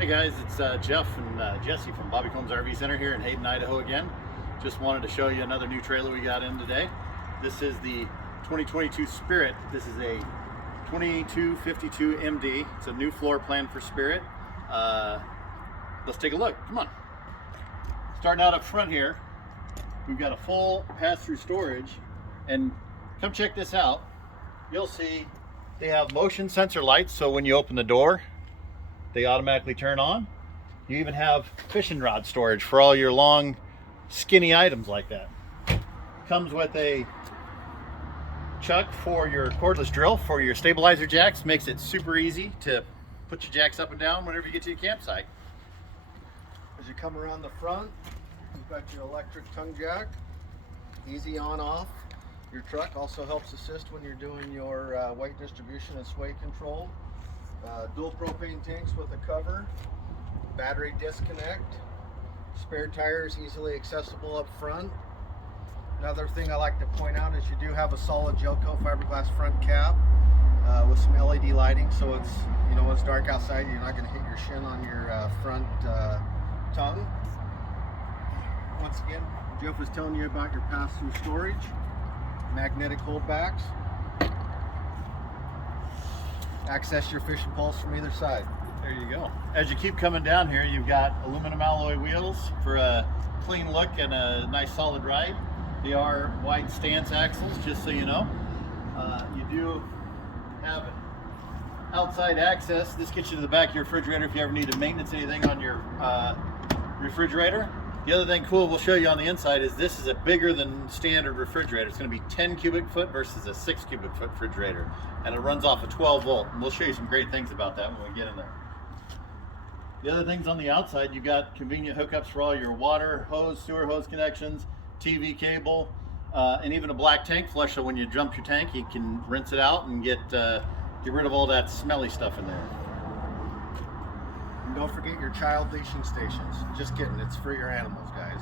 Hey guys, it's Jeff and Jesse from Bobby Combs RV Center here in Hayden, Idaho again. Just wanted to show you another new trailer we got in today. This is the 2022 Spirit. This is a 2252 MD. It's a new floor plan for Spirit. Let's take a look. Come on. Starting out up front here, we've got a full pass-through storage, and come check this out. You'll see they have motion sensor lights, so when you open the door, they automatically turn on. You even have fishing rod storage for all your long, skinny items like that. Comes with a chuck for your cordless drill for your stabilizer jacks. Makes it super easy to put your jacks up and down whenever you get to your campsite. As you come around the front, you've got your electric tongue jack, easy on off. Your truck also helps assist when you're doing your weight distribution and sway control. Dual propane tanks with a cover, battery disconnect, spare tires easily accessible up front. Another thing I like to point out is you do have a solid gel coat fiberglass front cap with some LED lighting, so it's, you know, when it's dark outside, you're not going to hit your shin on your front tongue. Once again, Jeff was telling you about your pass-through storage, magnetic holdbacks. Access your fishing poles from either side. There you go. As you keep coming down here, you've got aluminum alloy wheels for a clean look and a nice solid ride. They are wide stance axles, just so you know. You do have outside access. This gets you to the back of your refrigerator if you ever need to maintenance anything on your refrigerator. The other thing cool we'll show you on the inside is this is a bigger than standard refrigerator. It's going to be 10 cubic foot versus a 6 cubic foot refrigerator, and it runs off a 12 volt. And we'll show you some great things about that when we get in there. The other things on the outside, you've got convenient hookups for all your water hose, sewer hose connections, TV cable, and even a black tank flush, so when you dump your tank, you can rinse it out and get rid of all that smelly stuff in there. And don't forget your child leashing stations. Just kidding, it's for your animals, guys.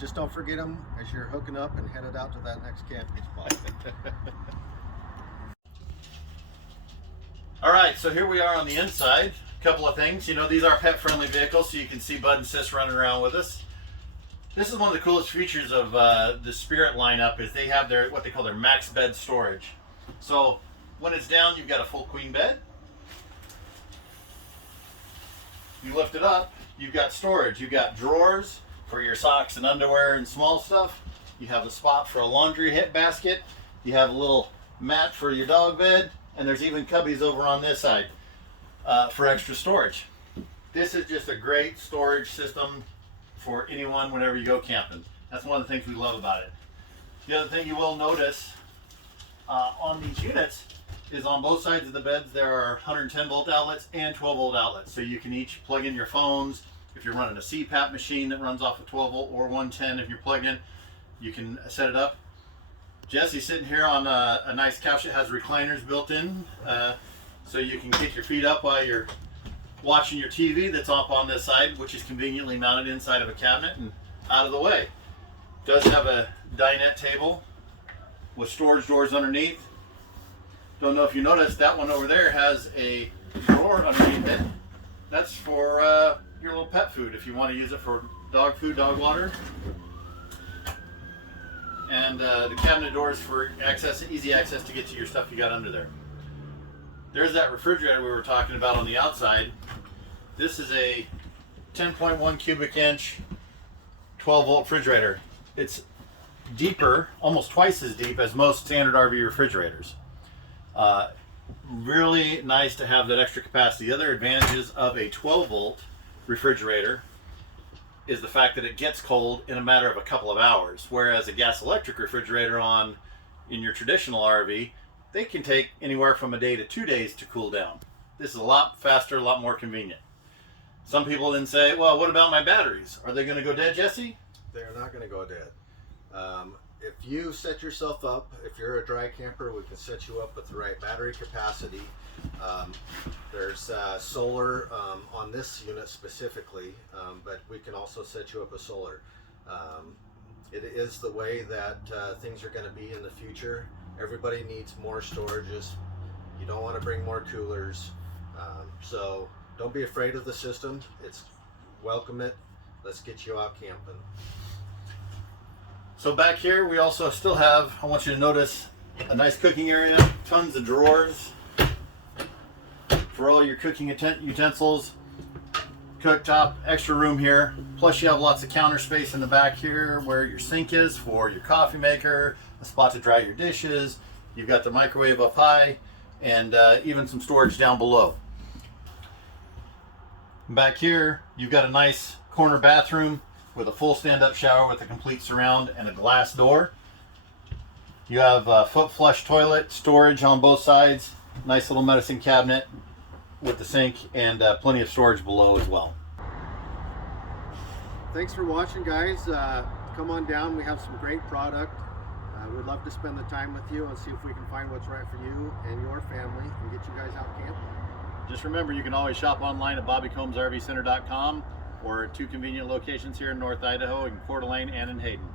Just don't forget them as you're hooking up and headed out to that next camping spot. All right, so here we are on the inside. A couple of things. You know, these are pet-friendly vehicles, so you can see Bud and Sis running around with us. This is one of the coolest features of the Spirit lineup is they have their what they call their max bed storage. So when it's down, you've got a full queen bed. You lift it up, you've got storage. You've got drawers for your socks and underwear and small stuff. You have a spot for a laundry hit basket. You have a little mat for your dog bed, and there's even cubbies over on this side for extra storage. This is just a great storage system for anyone whenever you go camping. That's one of the things we love about it. The other thing you will notice on these units is on both sides of the beds there are 110 volt outlets and 12 volt outlets, so you can each plug in your phones. If you're running a CPAP machine that runs off a 12 volt or 110, if you're plugged in, you can set it up. Jesse's sitting here on a nice couch that has recliners built in, so you can kick your feet up while you're watching your TV that's up on this side, which is conveniently mounted inside of a cabinet and out of the way. Does have a dinette table with storage doors underneath. Don't know if you noticed, that one over there has a drawer underneath it. That's for your little pet food if you want to use it for dog food, dog water. And the cabinet doors for access, easy access to get to your stuff you got under there. There's that refrigerator we were talking about on the outside. This is a 10.1 cubic inch 12 volt refrigerator. It's deeper, almost twice as deep as most standard RV refrigerators. Really nice to have that extra capacity. The other advantages of a 12 volt refrigerator is the fact that it gets cold in a matter of a couple of hours, whereas a gas electric refrigerator in your traditional RV, they can take anywhere from a day to 2 days to cool down. This is a lot faster, a lot more convenient. Some people then say, well, what about my batteries? Are they going to go dead, Jesse? They're not going to go dead. If you set yourself up, if you're a dry camper, we can set you up with the right battery capacity. There's solar on this unit specifically, but we can also set you up with solar. It is the way that things are going to be in the future. Everybody needs more storages. You don't want to bring more coolers. So Don't be afraid of the system. It's welcome it. Let's get you out camping. So back here we also still have, I want you to notice, a nice cooking area, tons of drawers for all your cooking utensils, cooktop, extra room here. Plus you have lots of counter space in the back here where your sink is for your coffee maker, a spot to dry your dishes. You've got the microwave up high, and even some storage down below. Back here you've got a nice corner bathroom with a full stand-up shower with a complete surround and a glass door. You have a foot flush toilet, storage on both sides, nice little medicine cabinet with the sink, and plenty of storage below as well. Thanks for watching, guys. Come on down. We have some great product. We'd love to spend the time with you and see if we can find what's right for you and your family and get you guys out camping. Just remember, you can always shop online at BobbyCombsRVCenter.com or at 2 convenient locations here in North Idaho, in Coeur d'Alene and in Hayden.